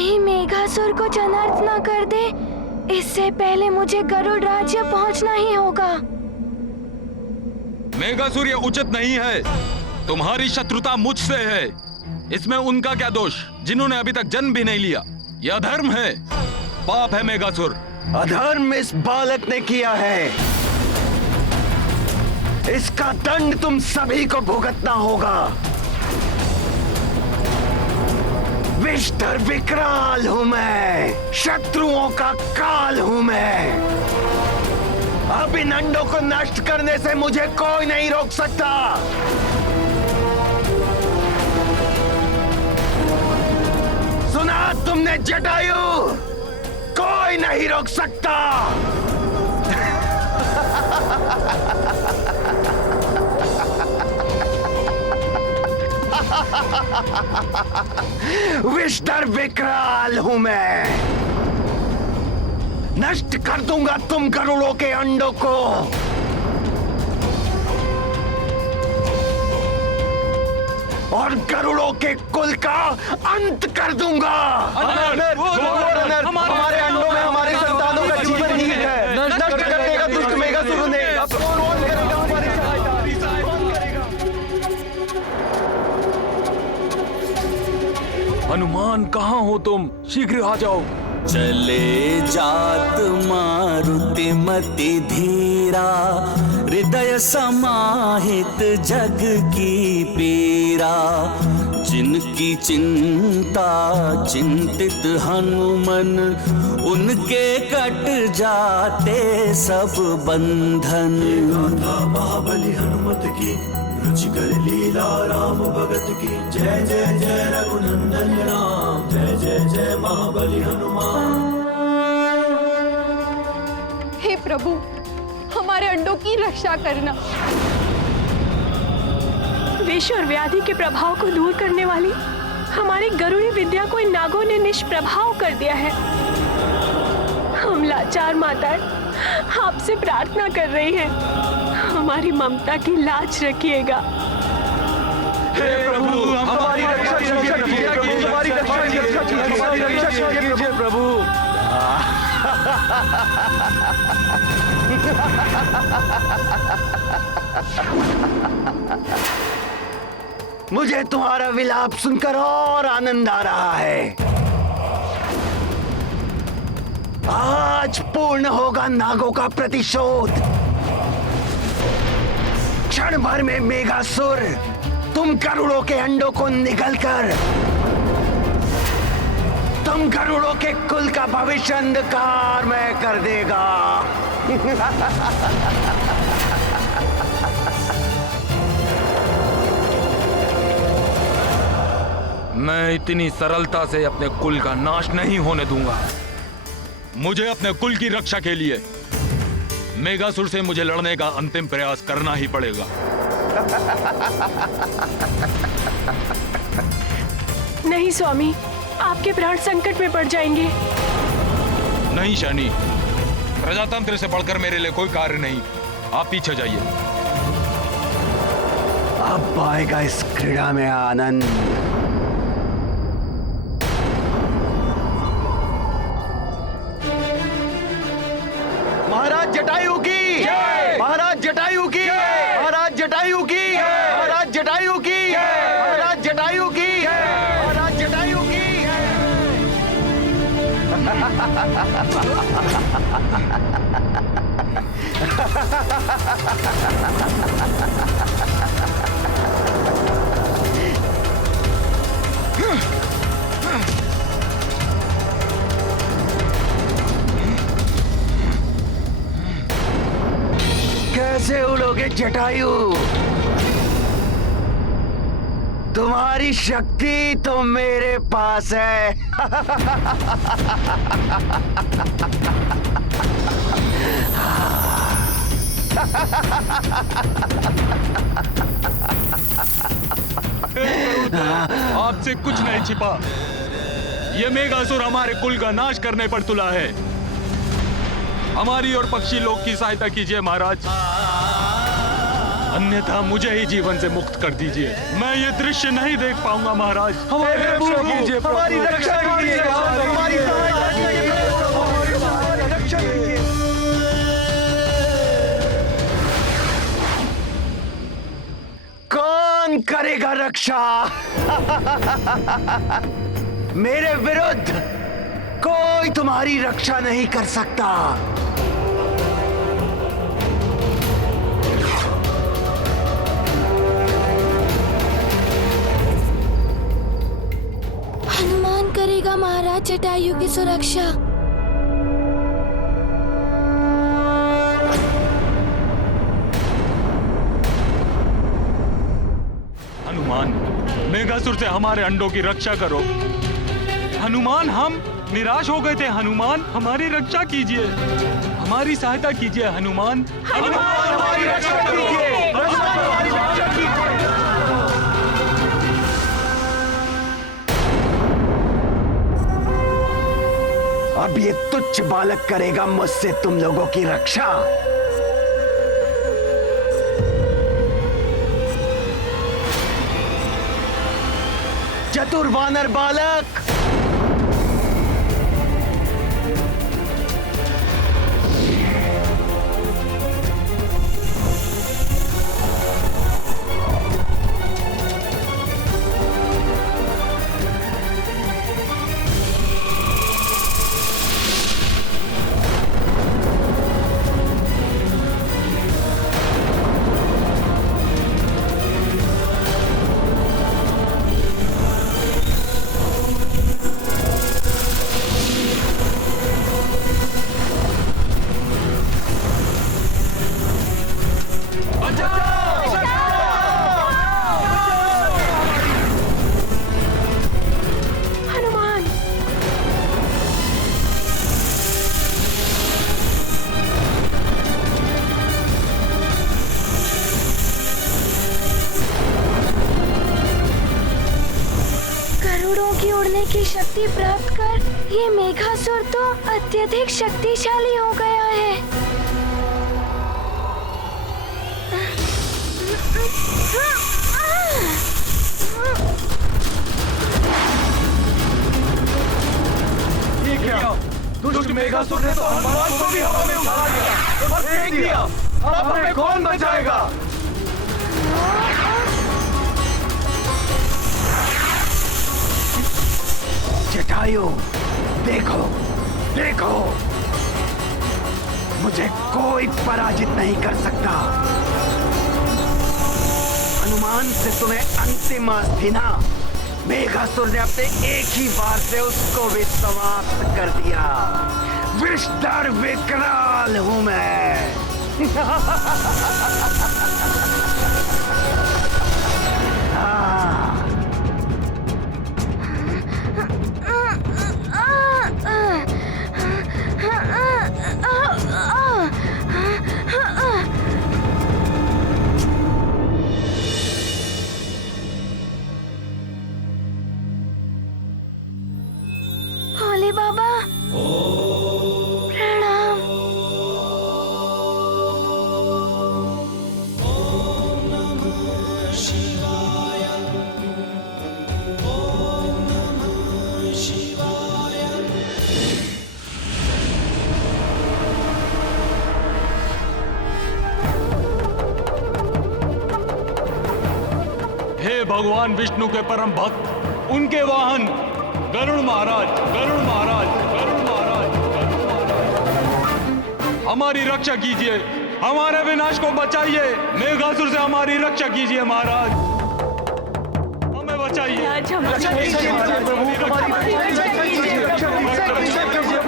कहीं मेघासुर कुछ अनर्थ न कर दे। इससे पहले मुझे गरुड़ राज्य पहुंचना ही होगा। मेघासुर ये उचित नहीं है। तुम्हारी शत्रुता मुझसे है। इसमें उनका क्या दोष, जिन्होंने अभी तक जन्म भी नहीं लिया? यह अधर्म है, पाप है मेघासुर। अधर्म इस बालक ने किया है। इसका दंड तुम सभी को भुगतना होगा। विष्टर विकराल हूं मैं, शत्रुओं का काल हूं मैं। अब इन अंडों को नष्ट करने से मुझे कोई नहीं रोक सकता। सुना तुमने जटायु? कोई नहीं रोक सकता। विष्टर विकराल हूं मैं। नष्ट कर दूंगा तुम गरुड़ों के अंडों को। और गरुड़ों के कुल का अंत कर दूंगा। हमारे अंडों में हमारे संतानों का जीवन निहित है। नष्ट कर देगा दुष्ट मेघासुर ने। कौन करेगा हमारी सहायता? कौन करेगा? हनुमान, कहाँ हो तुम? शीघ्र आ जाओ। चले जात मारुति मति धीरा, हृदय समाहित जग की पीरा। जिनकी चिंता चिंतित हनुमन, उनके कट जाते सब बंधन। महाबली हनुमत की, रुचि कर लीला राम भगत की। जय जय जय रघुनंदन राम, जय जय जय महाबली हनुमान। हे प्रभु, हमारे अंडों की रक्षा करना। विष और व्याधि के प्रभाव को दूर करने वाली हमारी गरुड़ी विद्या को इन नागों ने निष्प्रभाव कर दिया है। हम लाचार माताएं आपसे प्रार्थना कर रही हैं, हमारी ममता की लाज रखिएगा। हे प्रभु, हमारी रक्षा कीजिए प्रभु, हमारी रक्षा कीजिए प्रभु। मुझे तुम्हारा विलाप सुनकर और आनंद आ रहा है। आज पूर्ण होगा नागों का प्रतिशोध। क्षण भर में मेघासुर तुम गरुड़ों के अंडों को निगलकर तुम गरुड़ों के कुल का भविष्य अंधकार में कर देगा। मैं इतनी सरलता से अपने कुल का नाश नहीं होने दूंगा। मुझे अपने कुल की रक्षा के लिए मेघासुर से मुझे लड़ने का अंतिम प्रयास करना ही पड़ेगा। नहीं स्वामी, आपके प्राण संकट में पड़ जाएंगे। नहीं शनि, प्रजातंत्र से बढ़कर मेरे लिए कोई कार्य नहीं। आप पीछे जाइए। अब आएगा इस क्रीड़ा में आनंद। महाराज जटायु की, महाराज जटायु की, महाराज जटायु की, महाराज जटायु की, महाराज जटायु की, महाराज जटायु की। कैसे उड़ोगे जटायु? तुम्हारी शक्ति तो मेरे पास है। आपसे कुछ नहीं छिपा। ये मेघासुर हमारे कुल का नाश करने पर तुला है। हमारी और पक्षी लोग की सहायता कीजिए महाराज। अन्यथा मुझे ही जीवन से मुक्त कर दीजिए। मैं ये दृश्य नहीं देख पाऊंगा महाराज। हमारी रक्षा कीजिए, हमारी रक्षा कीजिए, हमारी सहायता कीजिए, हमारी रक्षा कीजिए। कौन करेगा रक्षा? मेरे विरुद्ध कोई तुम्हारी रक्षा नहीं कर सकता। हनुमान करेगा महाराज जटायु की सुरक्षा। हनुमान, मेघासुर से हमारे अंडों की रक्षा करो। हनुमान, हम निराश हो गए थे। हनुमान, हमारी रक्षा कीजिए, हमारी सहायता कीजिए। हनुमान, हनुमान हमारी रक्षा कीजिए, हमारी रक्षा कीजिए। अब ये तुच्छ बालक करेगा मुझसे तुम लोगों की रक्षा। चतुर वानर बालक, हनुमान, गरुड़ों की उड़ने की शक्ति प्राप्त कर ये मेघासुर तो अत्यधिक शक्तिशाली हो गया है। ये क्या? दुष्ट मेघासुर ने तो हनुमान को भी हवा में उठा दिया और फेंक दिया। अब हमें कौन बचाएगा? जटायु, देखो, देखो, मुझे कोई पराजित नहीं कर सकता। हनुमान से तुम्हें अंतिम थी ना? मेघासुर ने अपने एक ही वार से उसको भी समाप्त कर दिया। विष्टर विकराल हूं मैं। भोले बाबा, प्रणाम। हे भगवान विष्णु के परम भक्त, उनके वाहन गरुड़ महाराज, गरुड़ महाराज, गरुड़ महाराज, गरुड़ महाराज, हमारी रक्षा कीजिए, हमारे विनाश को बचाइए। मेघासुर से हमारी रक्षा कीजिए महाराज, हमें बचाइए। आज हम रक्षा कीजिए प्रभु, हमारी रक्षा कीजिए,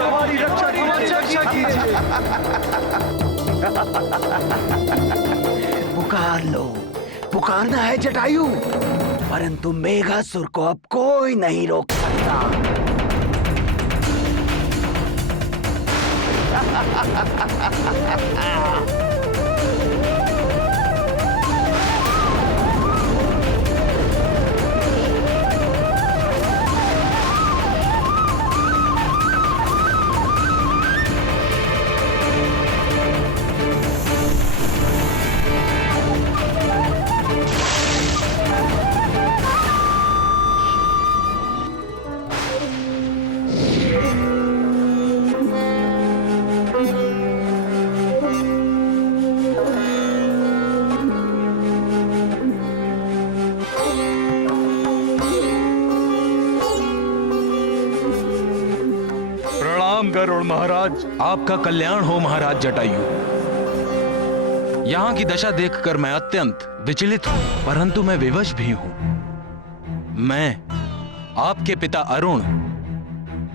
हमारी रक्षा कीजिए। पुकार लो, पुकारना है जटायु, परंतु मेघासुर को अब कोई नहीं रोक सकता। गरुड़ महाराज। आपका कल्याण हो महाराज जटायु। यहाँ की दशा देखकर मैं अत्यंत विचलित हूँ, परंतु मैं विवश भी हूँ। मैं आपके पिता अरुण,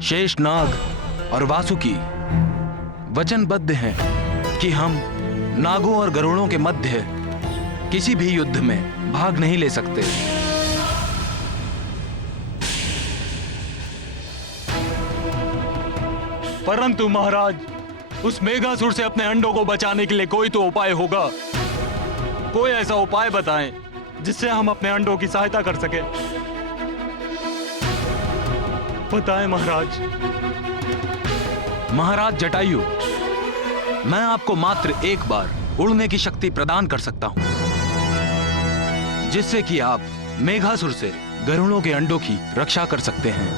शेषनाग और वासुकी वचनबद्ध हैं कि हम नागों और गरुड़ों के मध्य किसी भी युद्ध में भाग नहीं ले सकते। परंतु महाराज, उस मेघासुर से अपने अंडों को बचाने के लिए कोई तो उपाय होगा। कोई ऐसा उपाय बताएं जिससे हम अपने अंडों की सहायता कर सके। बताएं महाराज। महाराज जटायु, मैं आपको मात्र एक बार उड़ने की शक्ति प्रदान कर सकता हूं, जिससे कि आप मेघासुर से गरुड़ों के अंडों की रक्षा कर सकते हैं।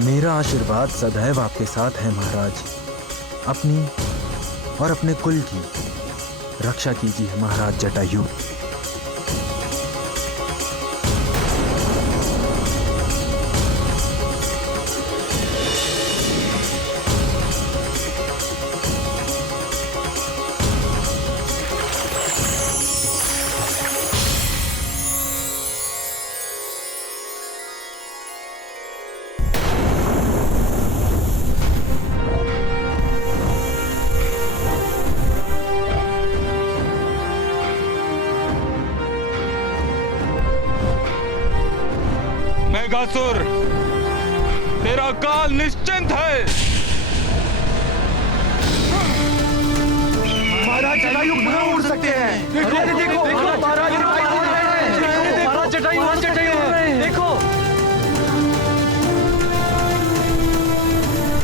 मेरा आशीर्वाद सदैव आपके साथ है महाराज। अपनी और अपने कुल की रक्षा कीजिए महाराज जटायु। मेघासुर, तेरा काल निश्चिंत है। महाराज जटायु पुनः उड़ सकते हैं। देखो महाराज जटायु उड़ रहे हैं। महाराज जटायु उड़ रहे हैं। देखो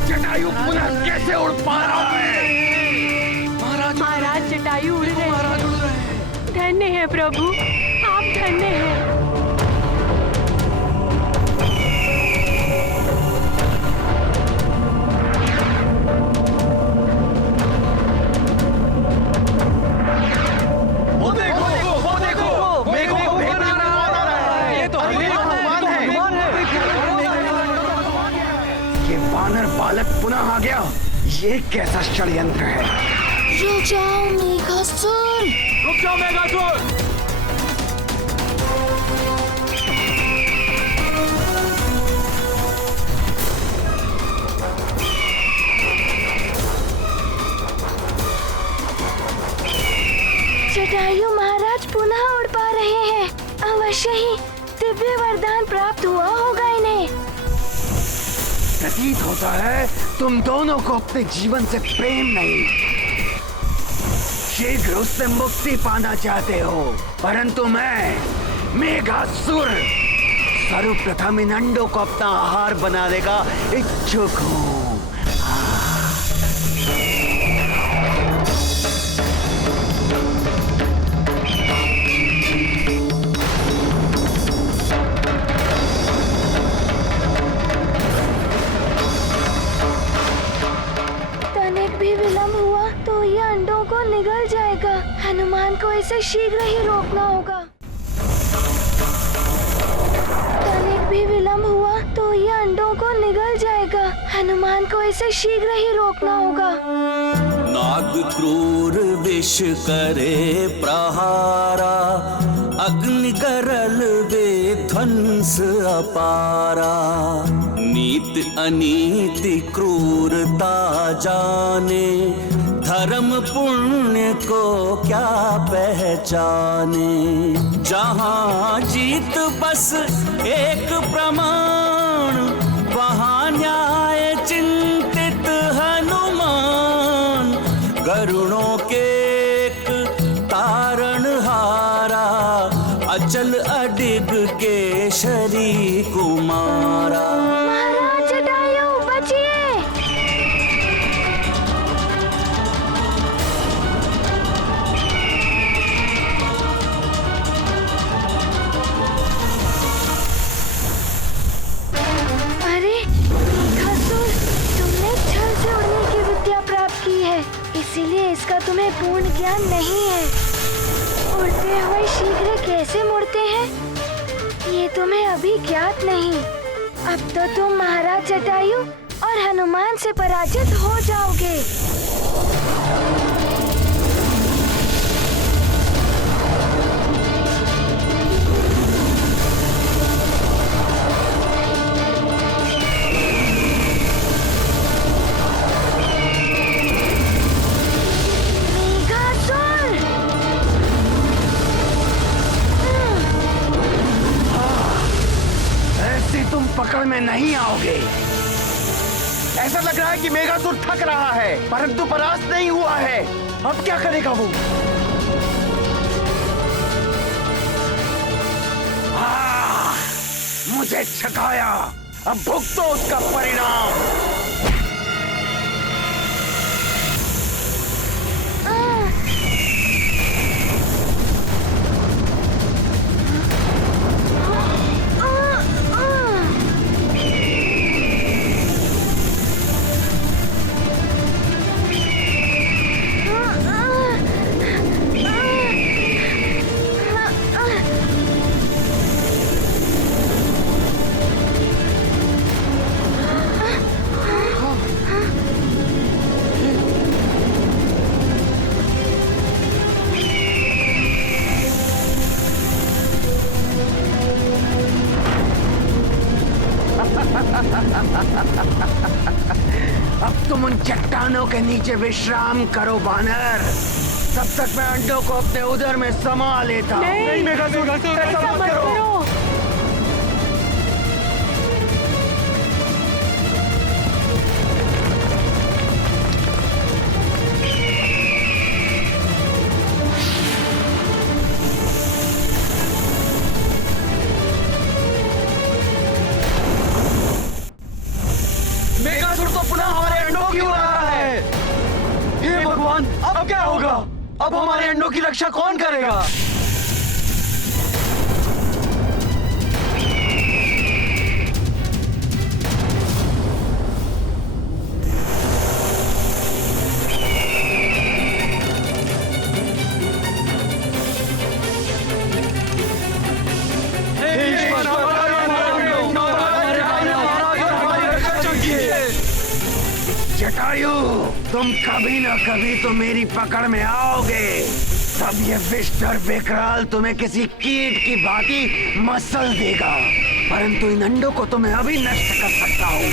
जटायु पुनः कैसे उड़ पा रहा है। महाराज जटायु उड़ रहे हैं। धन्य है प्रभु, आप धन्य हैं। बालक पुनः आ गया। ये कैसा षड्यंत्र है। रुक जाओ मेघासुर। रुक जाओ मेघासुर। जटायु महाराज पुनः उड़ पा रहे हैं। अवश्य ही दिव्य वरदान प्राप्त हुआ होगा इन्हें। प्रतीत होता है तुम दोनों को अपने जीवन से प्रेम नहीं, शीघ्र उससे मुक्ति पाना चाहते हो। परंतु मैं मेघासुर सर्वप्रथम इन अंडों को अपना आहार बनाने का इच्छुक हूँ। निगल जाएगा। हनुमान को इसे शीघ्र ही रोकना होगा। तनिक भी विलंब हुआ तो ये अंडों को निगल जाएगा। हनुमान को इसे शीघ्र ही रोकना होगा। नाग क्रूर विष करे प्रहारा, अग्नि करल वे ध्वंस अपारा। नीत अनीति क्रूरता जाने, धर्म पुण्य को क्या पहचाने। जहाँ जीत बस एक प्रमाण, वहाँ न्याय चिंतित हनुमान। गरुड़ों के एक तारण हारा, अचल अडिग केशरी कुमारा। महाराज जटायु बचिए। इसीलिए इसका तुम्हें पूर्ण ज्ञान नहीं है। उड़ते हुए शीघ्र ये तुम्हें अभी ज्ञात नहीं। अब तो तुम महाराज जटायु और हनुमान से पराजित हो जाओगे। तुम पकड़ में नहीं आओगे। ऐसा लग रहा है कि मेघासुर थक रहा है, परंतु परास्त नहीं हुआ है। अब क्या करेगा वो? मुझे छकाया, अब भुगतो उसका परिणाम। अब तुम उन चट्टानों के नीचे विश्राम करो बानर। तब तक मैं अंडों को अपने उदर में समा लेता हूँ। नहीं, मेघासुर, ऐसा मत करो। मेघासुर तो पुनः हमारे अंडों की उड़ा रहा है। हे भगवान, अब क्या होगा? अब हमारे अंडों की रक्षा कौन करेगा? जटायु, तुम कभी न कभी तो मेरी पकड़ में आओगे। तब ये विष्ठर विकराल तुम्हें किसी कीट की भांति मसल देगा, परंतु इन अंडों को तो मैं अभी नष्ट कर सकता हूँ।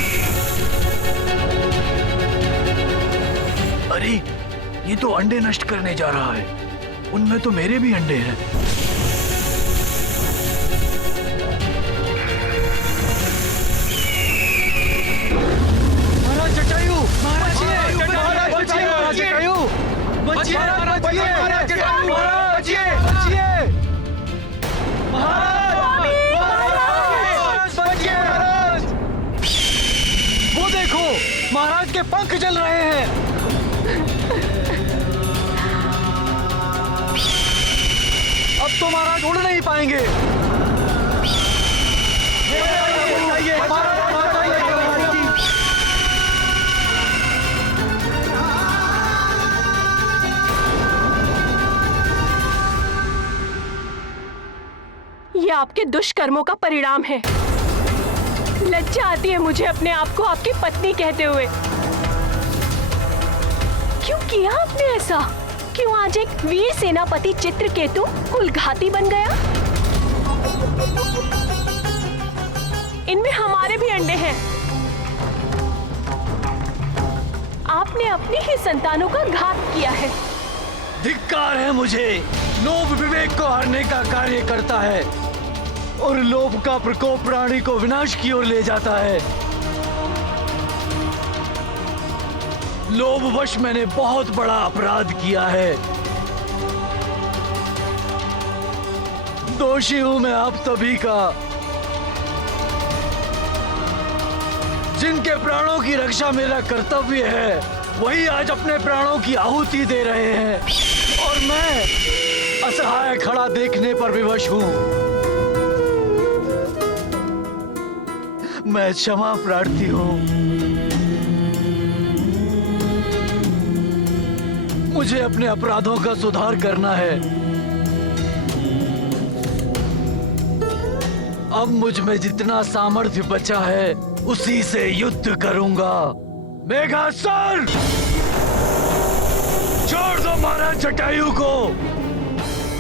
अरे, ये तो अंडे नष्ट करने जा रहा है। उनमें तो मेरे भी अंडे हैं। वो देखो, महाराज के पंख जल रहे हैं। अब तो महाराज उड़ नहीं पाएंगे। ये आपके दुष्कर्मों का परिणाम है। लज्जा आती है मुझे अपने आप को आपकी पत्नी कहते हुए। क्यों किया आपने ऐसा? क्यों आज एक वीर सेनापति चित्रकेतु कुलघाती बन गया? इनमें हमारे भी अंडे हैं। आपने अपनी ही संतानों का घात किया है। धिक्कार है मुझे। लोभ विवेक को हारने का कार्य करता है और लोभ का प्रकोप प्राणी को विनाश की ओर ले जाता है। लोभवश मैंने बहुत बड़ा अपराध किया है। दोषी हूं मैं आप सभी का। जिनके प्राणों की रक्षा मेरा कर्तव्य है, वही आज अपने प्राणों की आहुति दे रहे हैं और मैं असहाय खड़ा देखने पर विवश हूं। मैं क्षमा प्रार्थी हूं। मुझे अपने अपराधों का सुधार करना है। अब मुझ में जितना सामर्थ्य बचा है उसी से युद्ध करूंगा। मेघासुर, छोड़ दो महाराज जटायु को।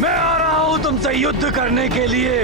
मैं आ रहा हूं तुमसे युद्ध करने के लिए।